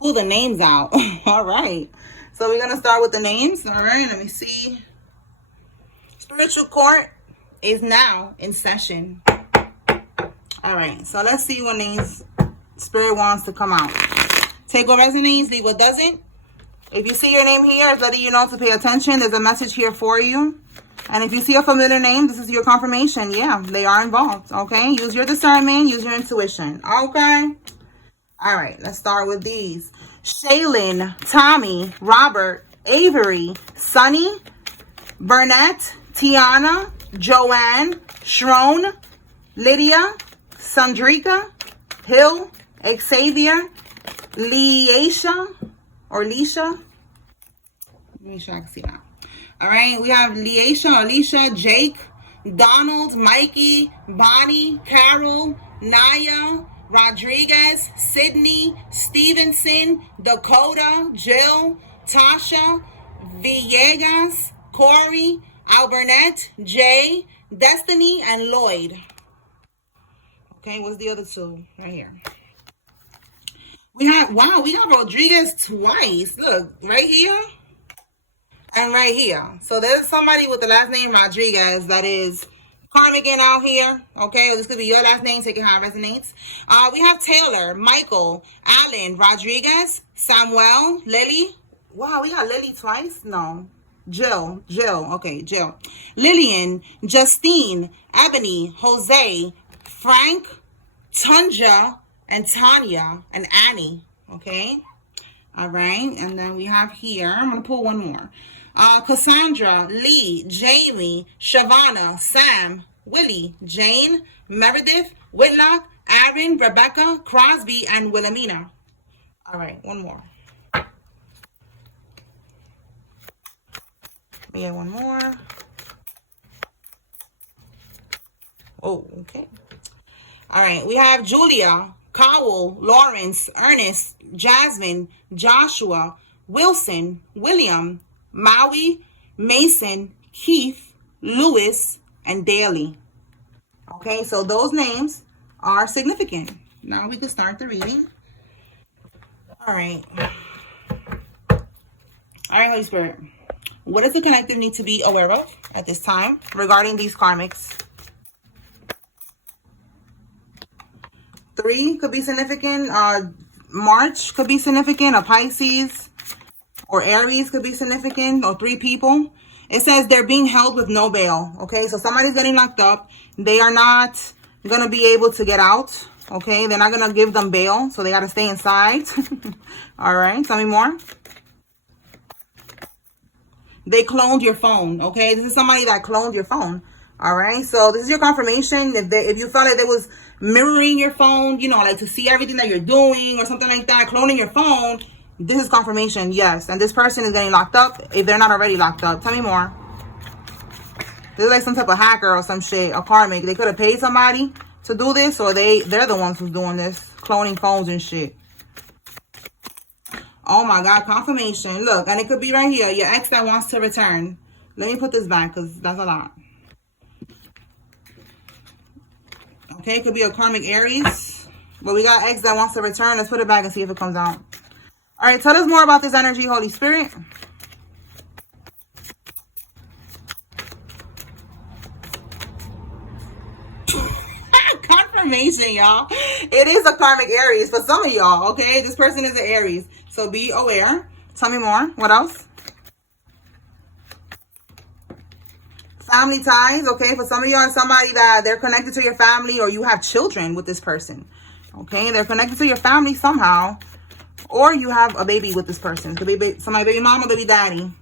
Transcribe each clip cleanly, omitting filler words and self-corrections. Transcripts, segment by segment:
pull the names out. All right. So we're going to start with the names. All right. Let me see. Spiritual court is now in session. All right. So let's see what names Spirit wants to come out. Take what resonates, leave what doesn't. If you see your name here, it's letting you know to pay attention. There's a message here for you. And if you see a familiar name, this is your confirmation. Yeah, they are involved. Okay. Use your discernment. Use your intuition. Okay. All right, let's start with these. Shaylin, Tommy, Robert, Avery, Sunny, Burnett, Tiana, Joanne, Shrone, Lydia, Sandrika, Hill, Xavier, Leisha, or Leisha. Let me make sure I can see that. All right, we have Leisha, Alicia, Jake, Donald, Mikey, Bonnie, Carol, Naya, Rodriguez, Sydney, Stevenson, Dakota, Jill, Tasha, Villegas, Corey, Albernette, Jay, Destiny, and Lloyd. Okay, what's the other two right here? We have, wow, we got Rodriguez twice. Look, right here and right here. So there's somebody with the last name Rodriguez that is karmic in out here, okay? Or this could be your last name, take it how it resonates. We have Taylor, Michael, Alan, Rodriguez, Samuel, Lily. Wow, we got Lily twice? No. Jill, okay, Jill. Lillian, Justine, Ebony, Jose, Frank, Tunja, and Tanya, and Annie, okay? All right, and then we have here, I'm going to pull one more. Cassandra, Lee, Jamie, Shavana, Sam, Willie, Jane, Meredith, Whitlock, Aaron, Rebecca, Crosby, and Wilhelmina. All right, one more. Let me get one more. Oh, okay. All right, we have Julia, Cowell, Lawrence, Ernest, Jasmine, Joshua, Wilson, William, Maui, Mason, Keith, Lewis, and Daly. Okay, so those names are significant. Now we can start the reading. All right. All right, Holy Spirit. What does the collective need to be aware of at this time regarding these karmics? 3 could be significant. March could be significant. A Pisces or Aries could be significant. Or 3 people. It says they're being held with no bail. Okay, so somebody's getting locked up. They are not going to be able to get out. Okay, they're not going to give them bail. So they got to stay inside. All right, tell me more. They cloned your phone. Okay, this is somebody that cloned your phone. All right, so this is your confirmation. If you felt like they was mirroring your phone, you know, like to see everything that you're doing or something like that, cloning your phone, this is confirmation, yes. And this person is getting locked up if they're not already locked up. Tell me more. This is like some type of hacker or some shit, a karmic. They could have paid somebody to do this, or they're the ones who's doing this, cloning phones and shit. Oh my God, confirmation. Look, and it could be right here, your ex that wants to return. Let me put this back because that's a lot. Okay, it could be a karmic Aries. But we got X that wants to return. Let's put it back and see if it comes out. All right, tell us more about this energy, Holy Spirit. Confirmation, y'all. It is a karmic Aries for some of y'all, okay? This person is an Aries. So be aware. Tell me more. What else? Family ties, okay? For some of y'all, somebody that they're connected to your family, or you have children with this person, okay? They're connected to your family somehow, or you have a baby with this person. Could be somebody, baby mama, baby daddy.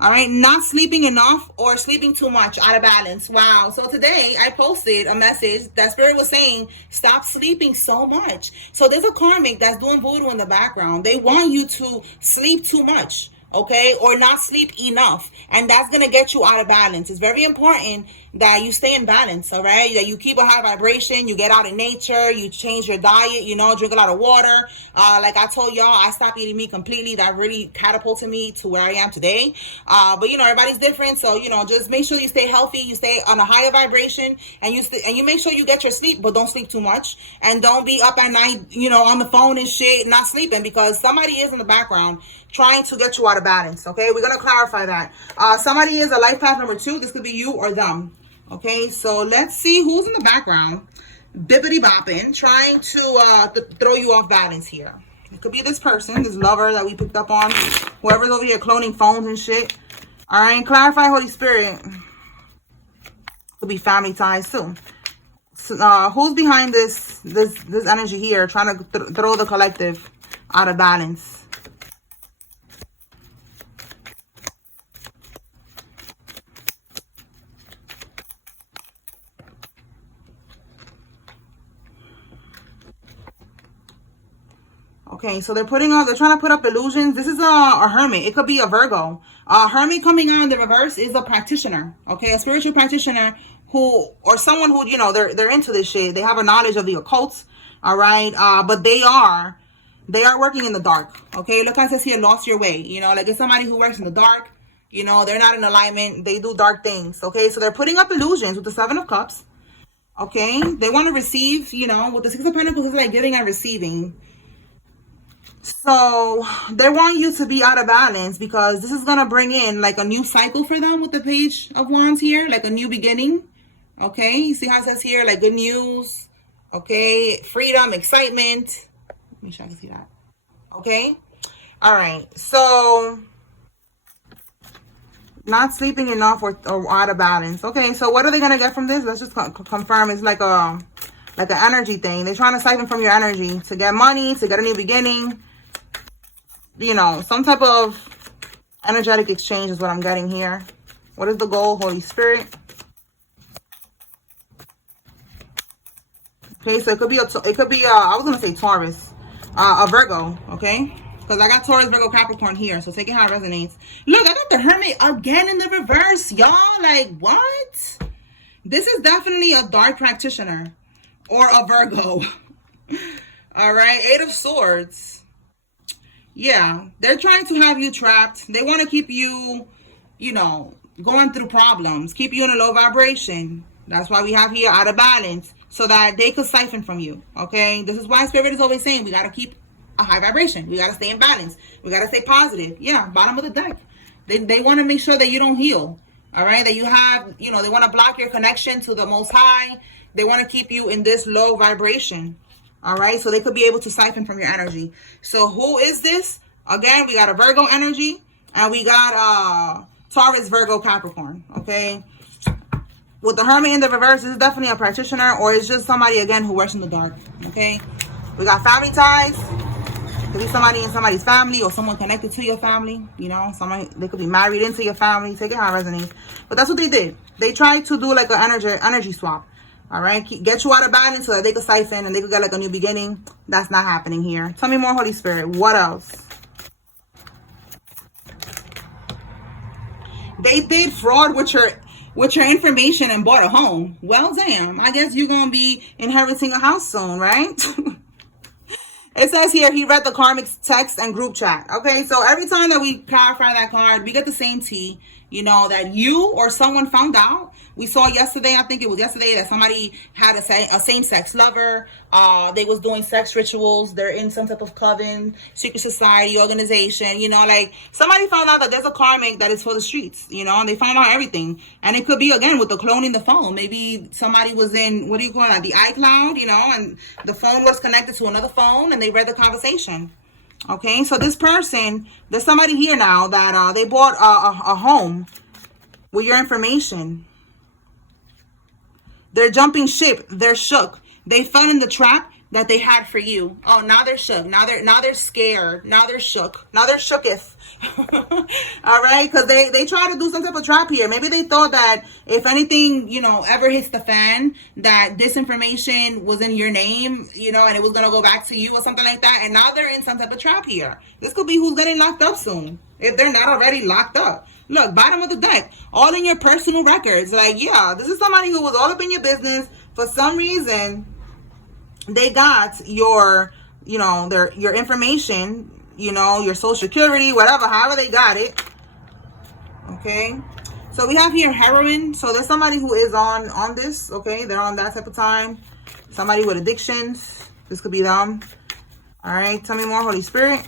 All right, not sleeping enough or sleeping too much, out of balance. Wow. So today I posted a message that Spirit was saying, stop sleeping so much. So there's a karmic that's doing voodoo in the background. They want you to sleep too much. okay, or not sleep enough, and that's gonna get you out of balance. It's very important that you stay in balance, all right, that you keep a high vibration, you get out in nature, you change your diet, you know, drink a lot of water. Like I told y'all, I stopped eating meat completely. That really catapulted me to where I am today. But you know, everybody's different, so you know, just make sure you stay healthy, you stay on a higher vibration, and you make sure you get your sleep, but don't sleep too much, and don't be up at night, you know, on the phone and shit, not sleeping, because somebody is in the background trying to get you out of balance. Okay, we're gonna clarify that. Somebody is a life path number 2. This could be you or them. Okay, so let's see who's in the background bippity bopping, trying to throw you off balance here. It could be this person, this lover that we picked up on, whoever's over here cloning phones and shit. All right, clarify, Holy Spirit. Could be family ties too. So, who's behind this energy here, trying to throw the collective out of balance? Okay, so they're trying to put up illusions. This is a hermit. It could be a Virgo. Hermit coming on the reverse is a practitioner. Okay, a spiritual practitioner or someone who, you know, they're into this shit. They have a knowledge of the occult. All right, but they are working in the dark. Okay, look how it says here, lost your way. You know, like it's somebody who works in the dark. You know, they're not in alignment. They do dark things. Okay, so they're putting up illusions with the 7 of Cups. Okay, they want to receive. You know, with the 6 of Pentacles, it's like giving and receiving. So they want you to be out of balance, because this is going to bring in like a new cycle for them with the Page of Wands here, like a new beginning. Okay, you see how it says here, like good news. Okay, freedom, excitement. Let me sure I can see that. Okay, all right. So not sleeping enough or out of balance. Okay, so what are they going to get from this? Let's just confirm. It's like an energy thing. They're trying to siphon from your energy to get money, to get a new beginning. You know, some type of energetic exchange is what I'm getting here. What is the goal, Holy Spirit? Okay, so it could be I was gonna say Taurus, a Virgo. Okay, because I got Taurus, Virgo, Capricorn here, so take it how it resonates. Look, I got the Hermit again in the reverse, y'all. Like, what? This is definitely a dark practitioner or a Virgo. All right, 8 of Swords. Yeah, they're trying to have you trapped. They want to keep you, you know, going through problems, keep you in a low vibration. That's why we have here out of balance, so that they could siphon from you. Okay, this is why Spirit is always saying we got to keep a high vibration. We got to stay in balance. We got to stay positive. Yeah, bottom of the deck. They want to make sure that you don't heal. All right, that you have, you know, they want to block your connection to the Most High. They want to keep you in this low vibration. All right, so they could be able to siphon from your energy. So who is this? Again, we got a Virgo energy, and we got Taurus, Virgo, Capricorn. Okay, with the Hermit in the reverse, this is definitely a practitioner, or it's just somebody again who works in the dark. Okay, we got family ties. Could be somebody in somebody's family, or someone connected to your family. You know, they could be married into your family. Take it how it resonates. But that's what they did. They tried to do like an energy swap. All right, get you out of balance so that they could siphon and they could get like a new beginning. That's not happening here. Tell me more, Holy Spirit. What else? They did fraud with your information and bought a home. Well, damn. I guess you're gonna be inheriting a house soon, right? It says here, he read the karmic text and group chat. Okay, so every time that we clarify that card, we get the same tea. You know, that you or someone found out. We saw yesterday, I think it was yesterday, that somebody had a same-sex lover. They was doing sex rituals. They're in some type of coven, secret society, organization. You know, like somebody found out that there's a karmic that is for the streets. You know, and they found out everything. And it could be, again, with the cloning the phone. Maybe somebody was in, what do you call that, the iCloud, you know, and the phone was connected to another phone and they read the conversation. Okay, so this person, there's somebody here now that they bought a home with your information. They're jumping ship. They're shook. They fell in the trap that they had for you. Oh, now they're shook. Now they're scared. Now they're shook. Now they're shooketh. All right, because they try to do some type of trap here. Maybe they thought that if anything, you know, ever hits the fan, that this information was in your name, you know, and it was gonna go back to you or something like that. And now they're in some type of trap here. This could be who's getting locked up soon. if they're not already locked up. Look, bottom of the deck, all in your personal records. Like, yeah, this is somebody who was all up in your business. For some reason, they got your, you know, your information, you know, your social security, whatever, however they got it. Okay. So we have here heroin. So there's somebody who is on this. Okay. They're on that type of time. Somebody with addictions. This could be them. All right. Tell me more, Holy Spirit.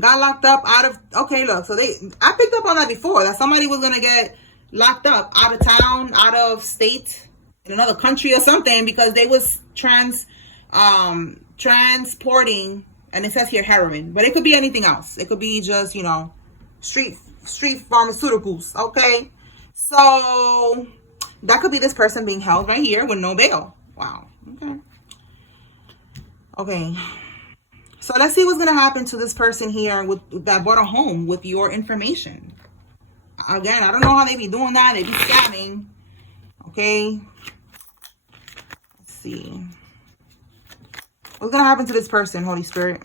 Got locked up out of, okay, look. So I picked up on that before. That somebody was going to get locked up out of town, out of state, in another country or something, because they was transporting, and it says here heroin, but it could be anything else. It could be just, you know, street pharmaceuticals. Okay. So that could be this person being held right here with no bail. Wow. Okay. Okay. So let's see what's going to happen to this person here that bought a home with your information. Again, I don't know how they be doing that. They be scamming. Okay. Let's see. What's going to happen to this person, Holy Spirit?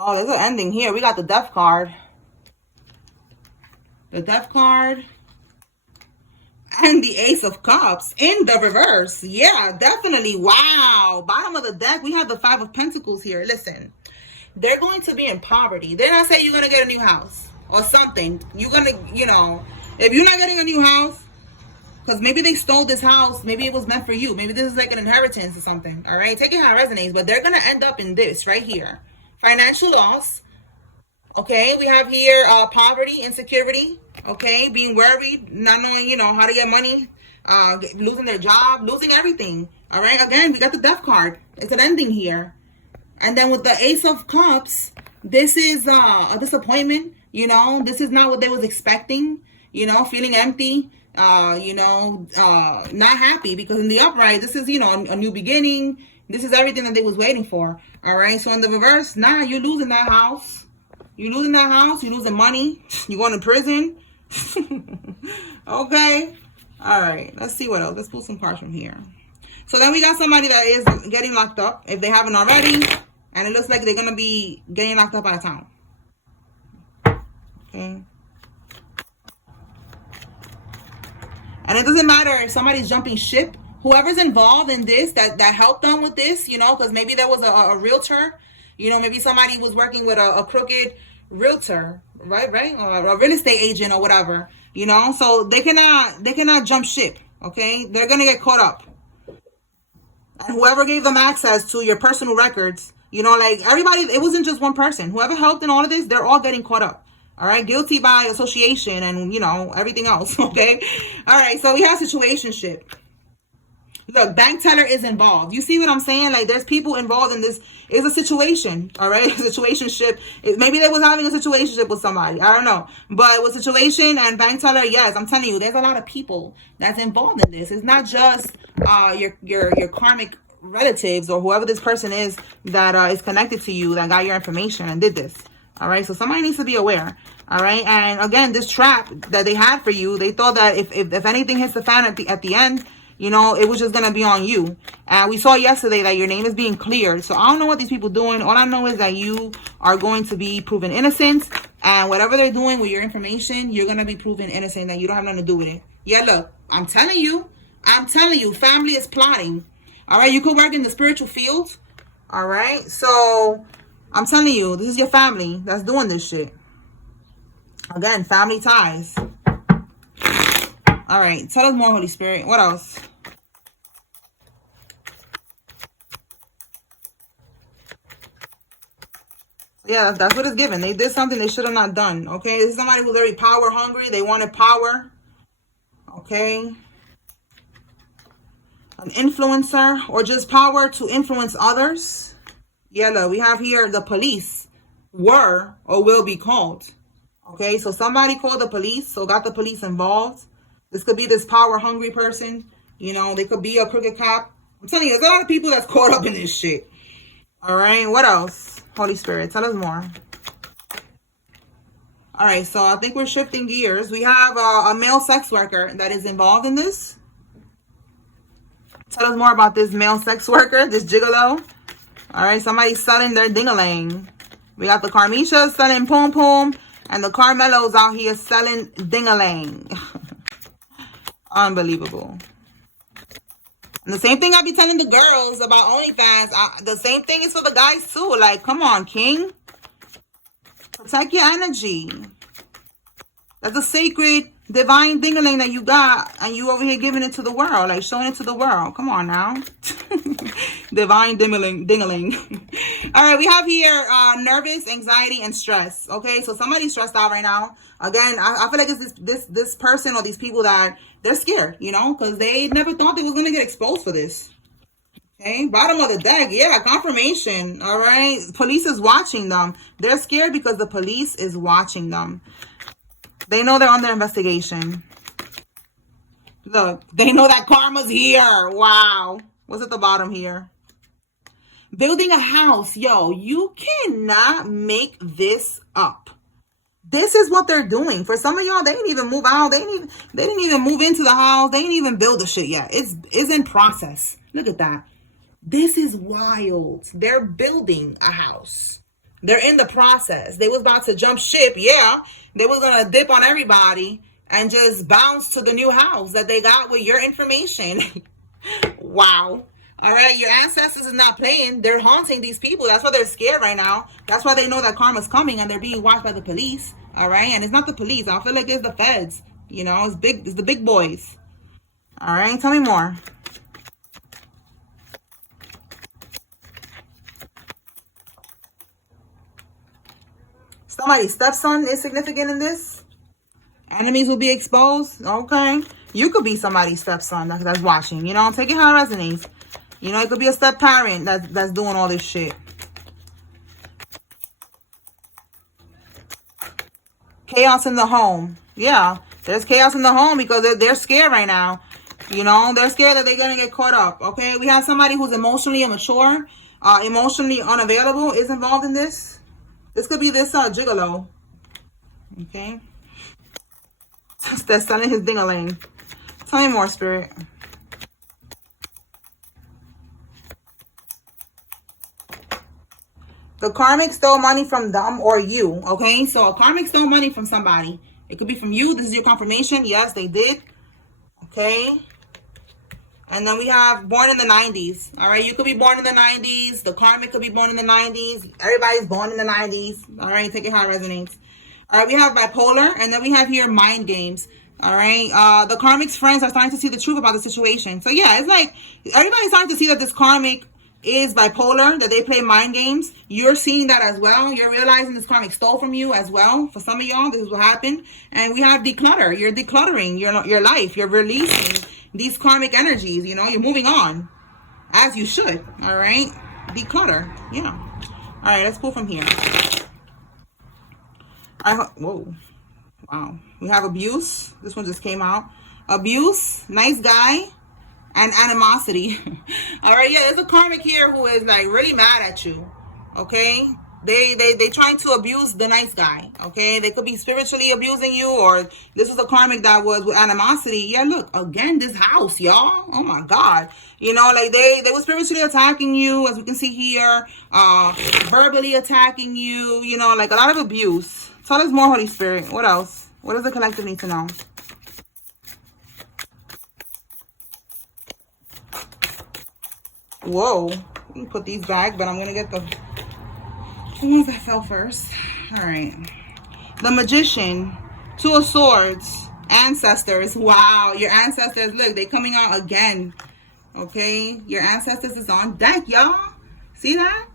Oh, there's an ending here. We got the death card. The death card. And the Ace of Cups in the reverse. Yeah, definitely. Wow. Bottom of the deck, we have the Five of Pentacles here. Listen, they're going to be in poverty. They're not saying you're going to get a new house or something. You're going to, you know, if you're not getting a new house, because maybe they stole this house. Maybe it was meant for you. Maybe this is like an inheritance or something. All right. Take it how it resonates. But they're going to end up in this right here. Financial loss. Okay. We have here poverty, insecurity. Okay. Being worried, not knowing, you know, how to get money, losing their job, losing everything. All right. Again, we got the death card. It's an ending here. And then with the Ace of Cups, this is a disappointment. You know, this is not what they was expecting. You know, feeling empty. You know, not happy, because in the upright, this is, you know, a new beginning. This is everything that they was waiting for. All right. So in the reverse, nah, you're losing that house. You're losing that house. You're losing money. You're going to prison. Okay. All right. Let's see what else. Let's pull some cards from here. So then we got somebody that is getting locked up, if they haven't already. And it looks like they're going to be getting locked up out of town. Okay. And it doesn't matter if somebody's jumping ship. Whoever's involved in this, that helped them with this, you know, because maybe there was a realtor. You know, maybe somebody was working with a crooked realtor, right? Or a real estate agent or whatever, you know. So they cannot jump ship, okay? They're going to get caught up. And whoever gave them access to your personal records, you know, like everybody, it wasn't just one person. Whoever helped in all of this, they're all getting caught up. All right. Guilty by association and, you know, everything else. Okay. All right. So we have situationship. Look, bank teller is involved. You see what I'm saying? Like, there's people involved in this. It's a situation. All right. Situationship. Maybe they was having a situationship with somebody. I don't know. But with situation and bank teller, yes, I'm telling you, there's a lot of people that's involved in this. It's not just your karmic relatives or whoever this person is that is connected to you that got your information and did this. All right. So somebody needs to be aware. All right. And again, this trap that they had for you, they thought that if anything hits the fan at the end, you know, it was just going to be on you. And we saw yesterday that your name is being cleared. So I don't know what these people doing. All I know is that you are going to be proven innocent. And whatever they're doing with your information, you're going to be proven innocent, that you don't have nothing to do with it. Yeah, look, I'm telling you, family is plotting. All right. You could work in the spiritual field. All right. So I'm telling you, this is your family that's doing this shit. Again, family ties. All right. Tell us more, Holy Spirit. What else? Yeah, that's what it's given. They did something they should have not done. Okay. This is somebody who's very power hungry. They wanted power. Okay. An influencer, or just power to influence others. Yeah, look, we have here the police were or will be called. Okay, so somebody called the police, so got the police involved. This could be this power hungry person. You know, they could be a crooked cop. I'm telling you, there's a lot of people that's caught up in this shit. All right, what else? Holy Spirit, tell us more. All right, so I think we're shifting gears. We have a male sex worker that is involved in this. Tell us more about this male sex worker, this gigolo. All right, somebody's selling their ding-a-ling. We got the Carmishas selling Pum Pum, and the Carmelos out here selling ding-a-ling. Unbelievable. And the same thing I be telling the girls about OnlyFans. The same thing is for the guys too. Like, come on, king. Protect your energy. That's a sacred, divine ding-a-ling that you got, and you over here giving it to the world, like showing it to the world. Come on now. Divine ding-a-ling. All right, we have here nervous, anxiety, and stress. Okay, so somebody's stressed out right now. Again, I feel like it's this person or these people that they're scared, you know, because they never thought they was going to get exposed for this. Okay, bottom of the deck, yeah, confirmation. All right, police is watching them. They're scared because the police is watching them. They know they're under investigation. Look, they know that karma's here. Wow. What's at the bottom here? Building a house. Yo, you cannot make this up. This is what they're doing. For some of y'all, they didn't even move out. They didn't even move into the house. They didn't even build the shit yet. It's in process. Look at that. This is wild. They're building a house. They're in the process. They was about to jump ship. Yeah. They was going to dip on everybody and just bounce to the new house that they got with your information. Wow. All right. Your ancestors is not playing. They're haunting these people. That's why they're scared right now. That's why they know that karma's coming and they're being watched by the police. All right. And it's not the police. I feel like it's the feds. You know, it's the big boys. All right. Tell me more. Somebody's stepson is significant in this. Enemies will be exposed. Okay. You could be somebody's stepson that's watching. You know, take it how it resonates. You know, it could be a step parent that's doing all this shit. Chaos in the home. Yeah. There's chaos in the home because they're scared right now. You know, they're scared that they're going to get caught up. Okay. We have somebody who's emotionally immature, emotionally unavailable is involved in this. This could be this gigolo. Okay. That's selling his ding-a-ling. Tell me more, Spirit. The karmic stole money from them or you. Okay. So a karmic stole money from somebody. It could be from you. This is your confirmation. Yes, they did. Okay. And then we have born in the 90s. All right. You could be born in the 90s. The karmic could be born in the 90s. Everybody's born in the 90s. All right. Take it how it resonates. All right. We have bipolar. And then we have here mind games. All right. The karmic's friends are starting to see the truth about the situation. So yeah, it's like everybody's starting to see that this karmic is bipolar, that they play mind games. You're seeing that as well. You're realizing this karmic stole from you as well. For some of y'all, this is what happened. And we have declutter. You're decluttering your life. You're releasing these karmic energies. You know, you're moving on as you should. All right. Declutter. Yeah. All right. Let's pull from here. Whoa. Wow. We have abuse. This one just came out. Abuse. Nice guy. And animosity. All right. Yeah. There's a karmic here who is like really mad at you. Okay. They trying to abuse the nice guy. Okay. They could be spiritually abusing you, or this was a karmic that was with animosity. Yeah. Look, again, this house, y'all. Oh my God. You know, like they were spiritually attacking you, as we can see here, verbally attacking you, you know, like a lot of abuse. Tell us more, Holy Spirit. What else? What does the collective need to know? Whoa. Let me put these back, but I'm going to get the ones that fell first. All right. The Magician. Two of Swords. Ancestors. Wow. Your ancestors. Look, they're coming out again. Okay. Your ancestors is on deck, y'all. See that?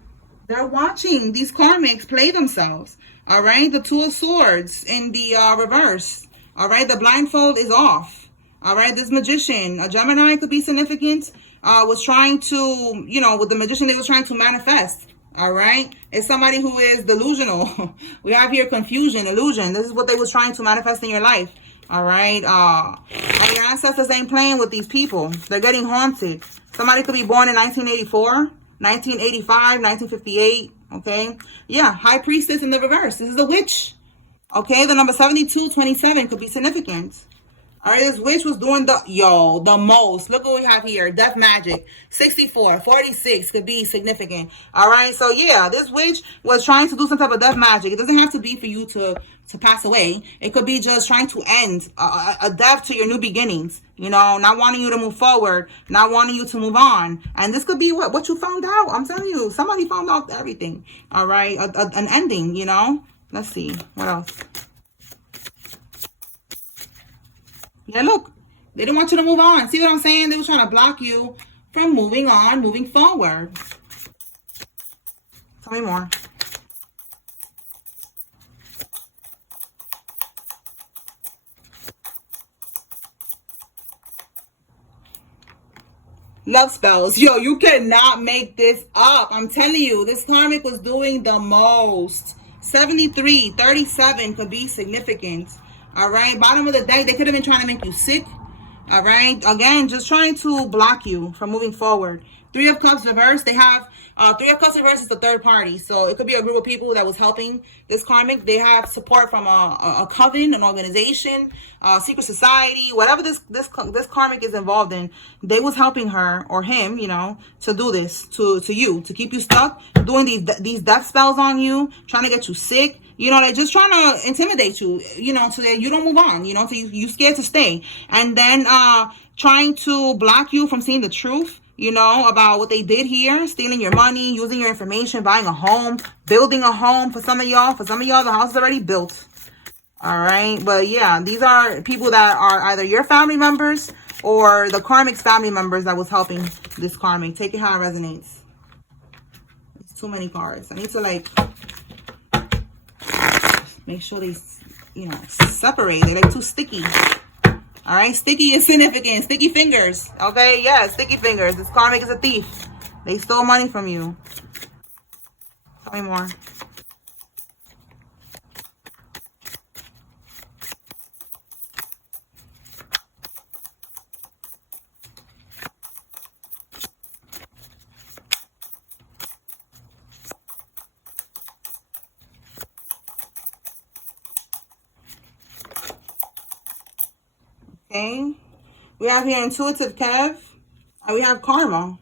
They're watching these karmics play themselves. All right. The Two of Swords in the reverse. All right. The blindfold is off. All right. This Magician. A Gemini could be significant. Was trying to, you know, with the Magician, they was trying to manifest. All right. It's somebody who is delusional. We have here confusion, illusion. This is what they was trying to manifest in your life. All right. Your ancestors ain't playing with these people. They're getting haunted. Somebody could be born in 1984, 1985, 1958. Okay. Yeah. High Priestess in the reverse. This is a witch. Okay, the number 7227 could be significant. All right, this witch was doing the most. Look what we have here. Death magic. 64, 46 could be significant. All right, so yeah, this witch was trying to do some type of death magic. It doesn't have to be for you to pass away. It could be just trying to end a death to your new beginnings. You know, not wanting you to move forward, not wanting you to move on. And this could be what you found out. I'm telling you, somebody found out everything. All right, an ending, you know. Let's see. What else? Yeah, look, they didn't want you to move on. See what I'm saying? They were trying to block you from moving on, moving forward. Tell me more. Love spells. Yo, you cannot make this up. I'm telling you, this karmic was doing the most. 73, 37 could be significant. All right. Bottom of the deck, they could have been trying to make you sick. All right. Again, just trying to block you from moving forward. Three of Cups reversed. They have Three of Cups reversed is the third party. So it could be a group of people that was helping this karmic. They have support from a coven, an organization, secret society, whatever this karmic is involved in. They was helping her or him, you know, to do this to you, to keep you stuck, doing these death spells on you, trying to get you sick. You know, they're just trying to intimidate you, you know, so that you don't move on, you know, so you scared to stay. And then trying to block you from seeing the truth, you know, about what they did here, stealing your money, using your information, buying a home, building a home for some of y'all. For some of y'all, the house is already built. All right. But yeah, these are people that are either your family members or the karmic's family members that was helping this karmic. Take it how it resonates. It's too many cards. I need to like make sure they, you know, separate. They're like too sticky. All right, sticky is significant. Sticky fingers. Okay, yeah, sticky fingers. This karmic is a thief. They stole money from you. Tell me more. Okay, we have here intuitive Kev, and we have karma.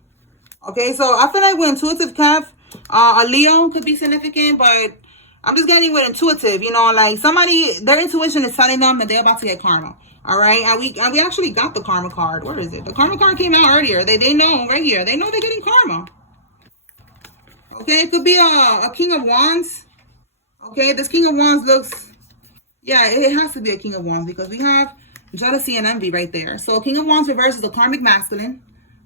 Okay, so I feel like with intuitive Kev, a Leo could be significant, but I'm just getting with intuitive, you know, like somebody, their intuition is telling them that they're about to get karma. All right, and we actually got the karma card. Where is it? The karma card came out earlier. They know right here. They know they're getting karma. Okay, it could be a King of Wands. Okay, this King of Wands looks, yeah, it has to be a King of Wands because we have jealousy and envy right there. So King of Wands reverse is a karmic masculine.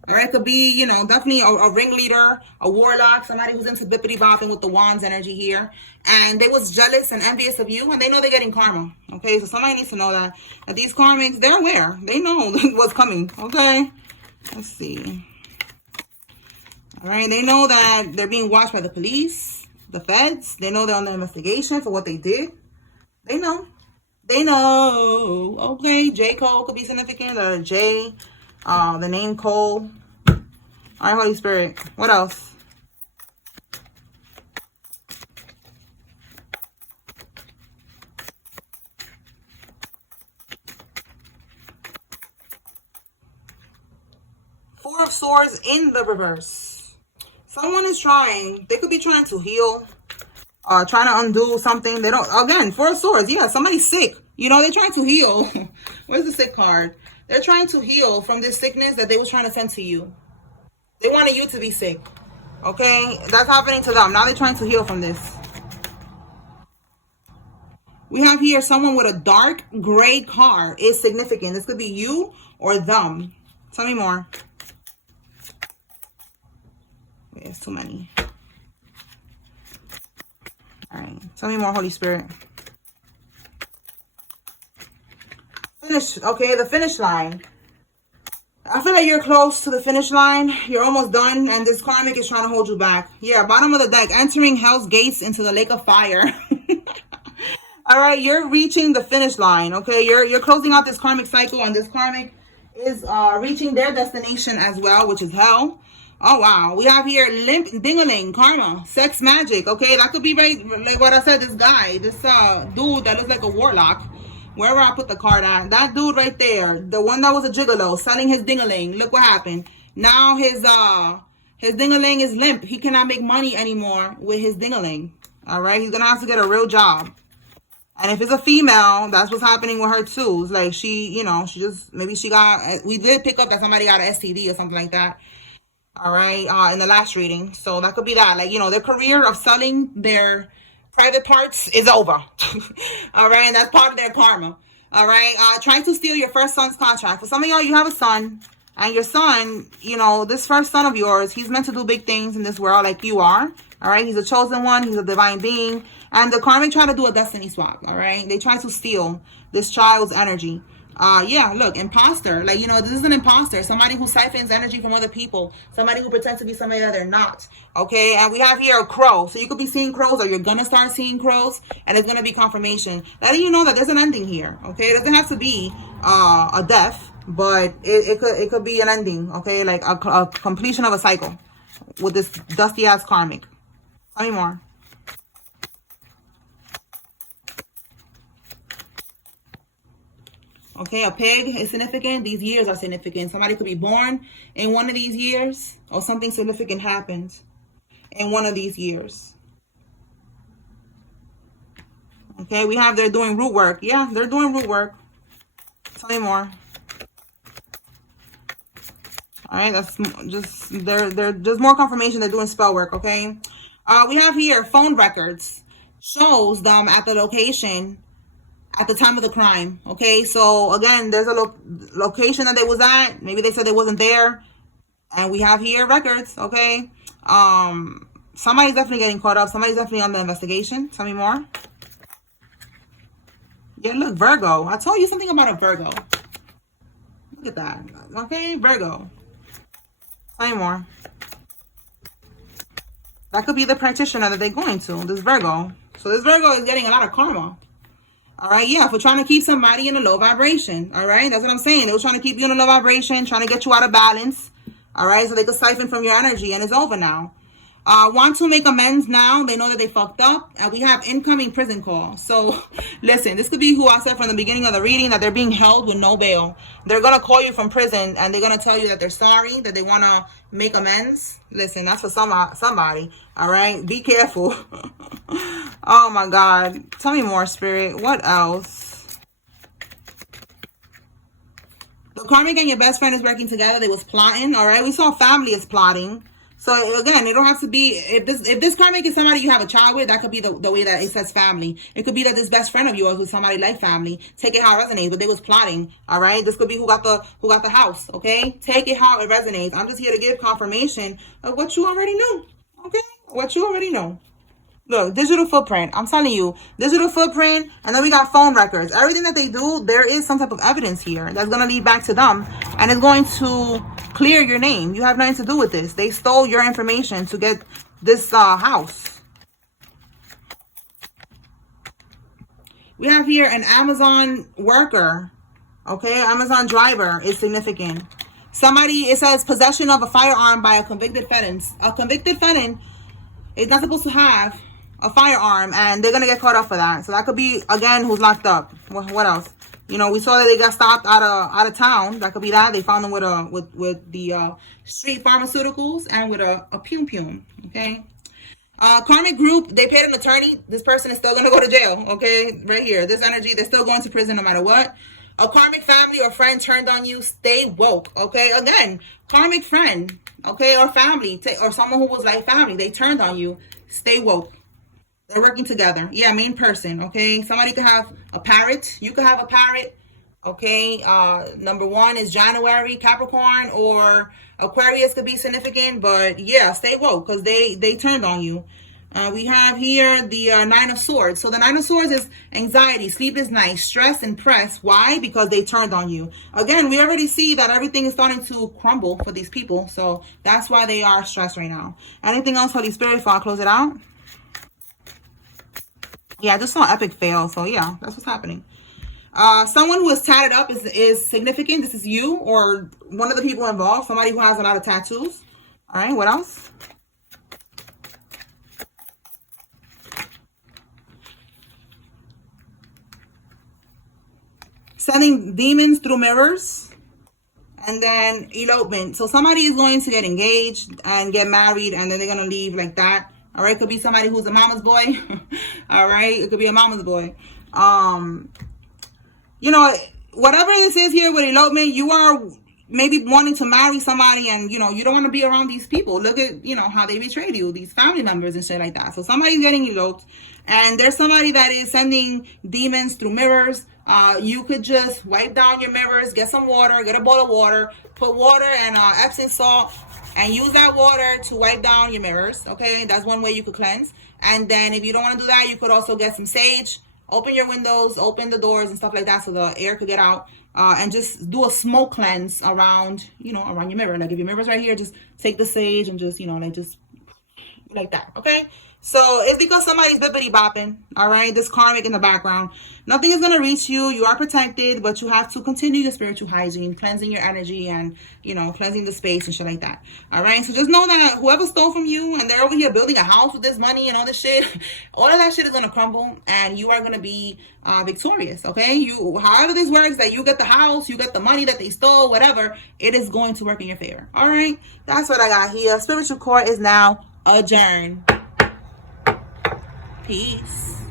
All right, could be, you know, definitely a ringleader, a warlock, somebody who's into bippity bopping with the wands energy here. And they was jealous and envious of you, and they know they're getting karma. Okay, so somebody needs to know that these karmics, they're aware. They know what's coming. Okay, let's see. All right, they know that they're being watched by the police, the feds. They know they're under investigation for what they did. They know. They know. Okay, J. Cole could be significant. Or J, the name Cole. All right, Holy Spirit. What else? Four of Swords in the reverse. Someone is trying. They could be trying to heal. Trying to undo something. They don't, again, Four of Swords. Yeah, somebody's sick. You know, they're trying to heal. Where's the sick card? They're trying to heal from this sickness that they was trying to send to you. They wanted you to be sick. Okay? That's happening to them. Now they're trying to heal from this. We have here someone with a dark gray car is significant. This could be you or them. Tell me more. There's too many. All right. Tell me more, Holy Spirit. Finish. Okay, the finish line. I feel like you're close to the finish line. You're almost done, and this karmic is trying to hold you back. Yeah, bottom of the deck. Entering Hell's Gates into the lake of fire. All right, you're reaching the finish line. Okay, you're closing out this karmic cycle, and this karmic is reaching their destination as well, which is hell. Oh, wow. We have here limp dingaling, karma, sex magic. Okay, that could be right, like what I said, this guy, this dude that looks like a warlock. Wherever I put the card at. That dude right there, the one that was a gigolo, selling his dingaling. Look what happened. Now his dingaling is limp. He cannot make money anymore with his dingaling. All right, he's gonna have to get a real job. And if it's a female, that's what's happening with her too. It's like she, you know, she just, maybe she got, we did pick up that somebody got an STD or something like that. All right, in the last reading. So that could be that. Like, you know, their career of selling their private parts is over. All right, and that's part of their karma. All right, trying to steal your first son's contract. For some of y'all, you have a son, and your son, you know, this first son of yours, he's meant to do big things in this world like you are. All right, he's a chosen one. He's a divine being. And the karmic try to do a destiny swap. All right, they try to steal this child's energy. Yeah, look, imposter. Like, you know, this is an imposter. Somebody who siphons energy from other people. Somebody who pretends to be somebody that they're not. Okay, and we have here a crow. So you could be seeing crows, or you're going to start seeing crows. And it's going to be confirmation. Letting you know that there's an ending here. Okay, it doesn't have to be a death. But it could be an ending. Okay, like a completion of a cycle. With this dusty-ass karmic. Tell me more. Okay, a pig is significant. These years are significant. Somebody could be born in one of these years, or something significant happens in one of these years. Okay, we have they're doing root work. Yeah, they're doing root work. Tell me more. All right, that's just they're just more confirmation they're doing spell work. Okay, we have here phone records shows them at the location at the time of the crime. Okay, so again, there's a location that they was at. Maybe they said they wasn't there, and we have here records. Okay, somebody's definitely getting caught up. Somebody's definitely on the investigation. Tell me more. Yeah, look, Virgo. I told you something about a Virgo. Look at that. Okay, Virgo. Tell me more. That could be the practitioner that they're going to. This Virgo. So this Virgo is getting a lot of karma. All right, yeah, for trying to keep somebody in a low vibration. All right, that's what I'm saying. They were trying to keep you in a low vibration, trying to get you out of balance. All right, so they could siphon from your energy, and it's over now. Want to make amends now. They know that they fucked up, and we have incoming prison call. So, listen, this could be who I said from the beginning of the reading, that they're being held with no bail. They're going to call you from prison, and they're going to tell you that they're sorry, that they want to make amends. Listen, that's for somebody. All right, be careful. Oh, my God. Tell me more, Spirit. What else? The karmic and your best friend is working together. They was plotting. All right, we saw family is plotting. So again, it don't have to be, if this karmic is somebody you have a child with, that could be the way that it says family. It could be that this best friend of yours was somebody like family. Take it how it resonates, but they was plotting. All right, this could be who got the house. Okay, take it how it resonates. I'm just here to give confirmation of what you already knew. Okay, what you already know. Look, digital footprint. I'm telling you, digital footprint, and then we got phone records. Everything that they do, there is some type of evidence here that's going to lead back to them, and it's going to clear your name. You have nothing to do with this. They stole your information to get this house. We have here an Amazon worker. Okay, Amazon driver is significant. Somebody, it says possession of a firearm by a convicted felon. A convicted felon is not supposed to have a firearm, and they're gonna get caught up for that. So that could be, again, who's locked up. What else? You know, we saw that they got stopped out of town. That could be that. They found them with the street pharmaceuticals and with a pum. Okay. Karmic group, they paid an attorney. This person is still gonna go to jail. Okay, right here. This energy, they're still going to prison no matter what. A karmic family or friend turned on you. Stay woke. Okay, again, karmic friend. Okay, or family, or someone who was like family, they turned on you. Stay woke. They're working together. Yeah, main person. Okay, somebody could have a parrot. You could have a parrot. Okay, number one is January, Capricorn, or Aquarius could be significant. But yeah, stay woke, because they turned on you. We have here the Nine of Swords. So the Nine of Swords is anxiety, sleepless nights, stress, and press. Why? Because they turned on you. Again, we already see that everything is starting to crumble for these people. So that's why they are stressed right now. Anything else, Holy Spirit, before I close it out? Yeah, I just saw epic fail. So yeah, that's what's happening. Someone who is tatted up is significant. This is you or one of the people involved. Somebody who has a lot of tattoos. All right, what else? Sending demons through mirrors. And then elopement. So somebody is going to get engaged and get married, and then they're going to leave like that. All right. Could be somebody who's a mama's boy. All right. It could be a mama's boy. You know, whatever this is here with elopement, you are maybe wanting to marry somebody, and you know, you don't want to be around these people. Look at, you know, how they betrayed you, these family members and shit like that. So somebody's getting eloped, and there's somebody that is sending demons through mirrors. You could just wipe down your mirrors, get some water, get a bowl of water, put water and Epsom salt, and use that water to wipe down your mirrors. Okay, that's one way you could cleanse. And then if you don't want to do that, you could also get some sage, open your windows, open the doors and stuff like that so the air could get out, and just do a smoke cleanse around, you know, around your mirror. Like if your mirror's right here, just take the sage and just, you know, like just like that. Okay, so it's because somebody's bippity bopping. All right, this karmic in the background. Nothing is gonna reach you. You are protected, but you have to continue your spiritual hygiene, cleansing your energy, and you know, cleansing the space and shit like that. All right, so just know that whoever stole from you and they're over here building a house with this money and all this shit, all of that shit is gonna crumble, and you are gonna be victorious. Okay, you, however this works, that you get the house, you get the money that they stole, whatever, it is going to work in your favor. All right, that's what I got here. Spiritual court is now adjourned. Peace.